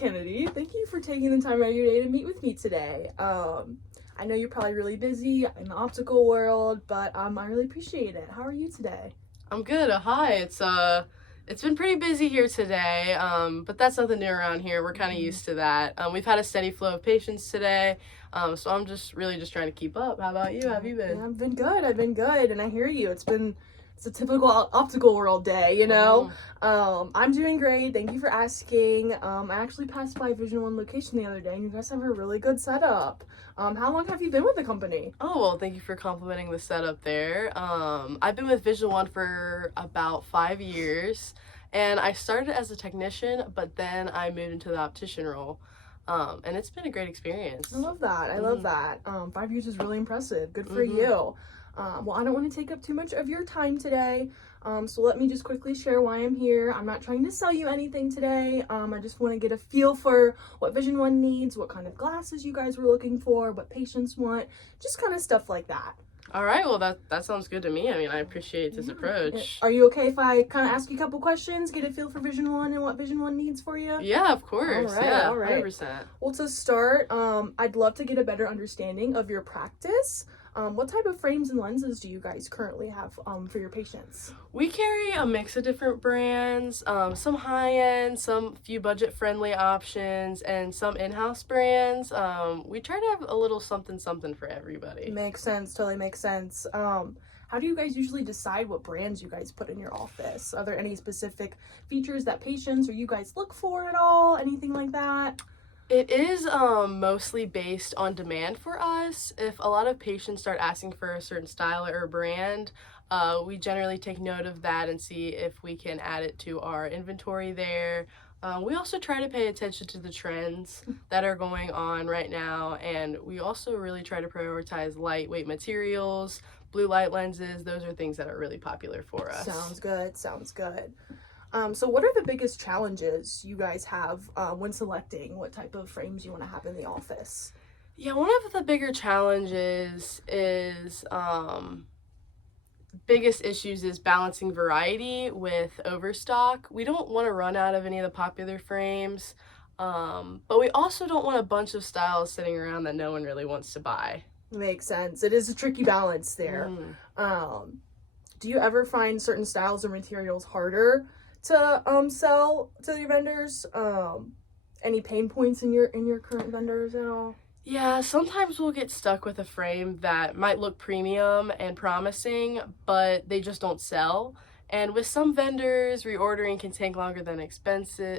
Kennedy. Thank you for taking the time out of your day to meet with me today. I know you're probably really busy in the optical world, but I really appreciate it. How are you today? I'm good. Hi. It's been pretty busy here today, but that's nothing new around here. We're kind of used to that. We've had a steady flow of patients today, so I'm just trying to keep up. How about you? How have you been? Yeah, I've been good. And I hear you. It's a typical optical world day, you know. I'm doing great. Thank you for asking. I actually passed by Vision One location the other day, and you guys have a really good setup. How long have you been with the company? Oh, well, thank you for complimenting the setup there. I've been with Vision One for about 5 years, and I started as a technician, but then I moved into the optician role. And it's been a great experience. I love that. I love that. 5 years is really impressive. Good for you. Well, I don't want to take up too much of your time today. So let me just quickly share why I'm here. I'm not trying to sell you anything today. I just want to get a feel for what Vision One needs, what kind of glasses you guys were looking for, what patients want, just kind of stuff like that. All right, well, that sounds good to me. I mean, I appreciate this approach. Are you okay if I kind of ask you a couple questions, get a feel for Vision One and what Vision One needs for you? Yeah, of course. All right. 100%. Well, to start, I'd love to get a better understanding of your practice. What type of frames and lenses do you guys currently have for your patients? We carry a mix of different brands, some high-end, some few budget-friendly options, and some in-house brands. We try to have a little something for everybody. Makes sense. Totally makes sense. How do you guys usually decide what brands you guys put in your office? Are there any specific features that patients or you guys look for at all? Anything like that? It is mostly based on demand for us. If a lot of patients start asking for a certain style or brand, we generally take note of that and see if we can add it to our inventory there. We also try to pay attention to the trends that are going on right now, and we also really try to prioritize lightweight materials, blue light lenses. Those are things that are really popular for us. Sounds good. Sounds good. So what are the biggest challenges you guys have when selecting what type of frames you want to have in the office? Yeah, one of the bigger challenges is biggest issues is balancing variety with overstock. We don't want to run out of any of the popular frames, but we also don't want a bunch of styles sitting around that no one really wants to buy. Makes sense. It is a tricky balance there. Do you ever find certain styles or materials harder to sell to your vendors? Any pain points in your current vendors at all? Yeah, sometimes we'll get stuck with a frame that might look premium and promising, but they just don't sell. And with some vendors, reordering can take longer than expected,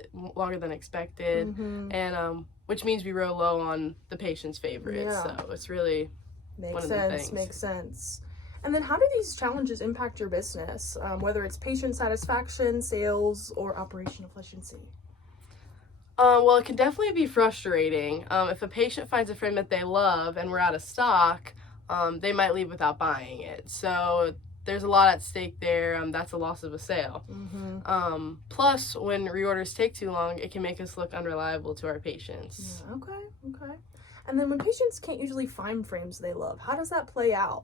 and which means we roll low on the patient's favorites. Yeah. So it's really one of the things. Makes sense. And then how do these challenges impact your business, whether it's patient satisfaction, sales, or operation efficiency? Well, it can definitely be frustrating. If a patient finds a frame that they love and we're out of stock, they might leave without buying it. So there's a lot at stake there. That's a loss of a sale. Plus, when reorders take too long, it can make us look unreliable to our patients. Yeah, okay. And then when patients can't usually find frames they love, how does that play out?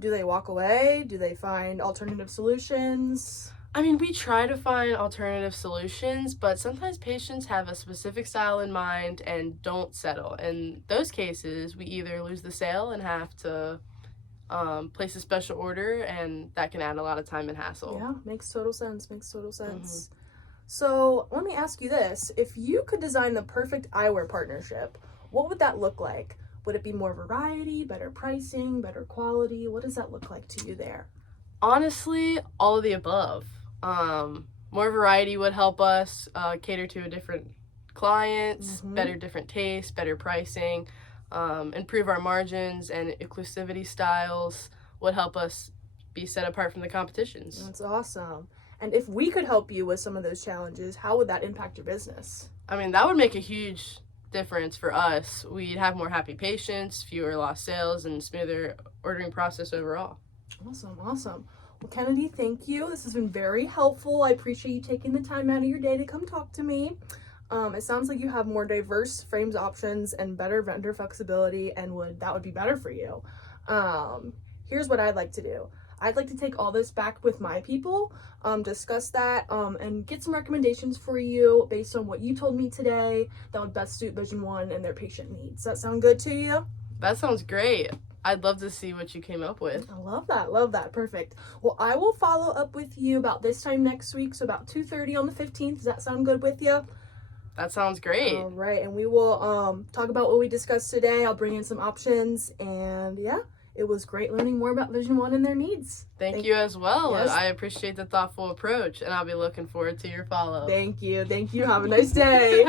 Do they walk away? Do they find alternative solutions? I mean, we try to find alternative solutions, but sometimes patients have a specific style in mind and don't settle. In those cases, we either lose the sale and have to place a special order, and that can add a lot of time and hassle. Yeah, makes total sense. So let me ask you this. If you could design the perfect eyewear partnership, what would that look like? Would it be more variety, better pricing, better quality? What does that look like to you there? Honestly, all of the above. More variety would help us cater to a different clients, better different tastes, better pricing, improve our margins, and inclusivity styles would help us be set apart from the competitions. That's awesome. And if we could help you with some of those challenges, how would that impact your business? I mean, that would make a huge difference for us. We'd have more happy patients, fewer lost sales, and smoother ordering process overall. Awesome. Well, Kennedy, thank you. This has been very helpful. I appreciate you taking the time out of your day to come talk to me. It sounds like you have more diverse frames options and better vendor flexibility, and that would be better for you. Here's what I'd like to do. I'd like to take all this back with my people, discuss that, and get some recommendations for you based on what you told me today that would best suit Vision One and their patient needs. Does that sound good to you? That sounds great. I'd love to see what you came up with. I love that. Perfect. Well, I will follow up with you about this time next week, so about 2:30 on the 15th. Does that sound good with you? That sounds great. All right, and we will talk about what we discussed today. I'll bring in some options, and yeah, it was great learning more about Vision One and their needs. Thank you as well. Yes. I appreciate the thoughtful approach, and I'll be looking forward to your follow. Thank you. Have a nice day.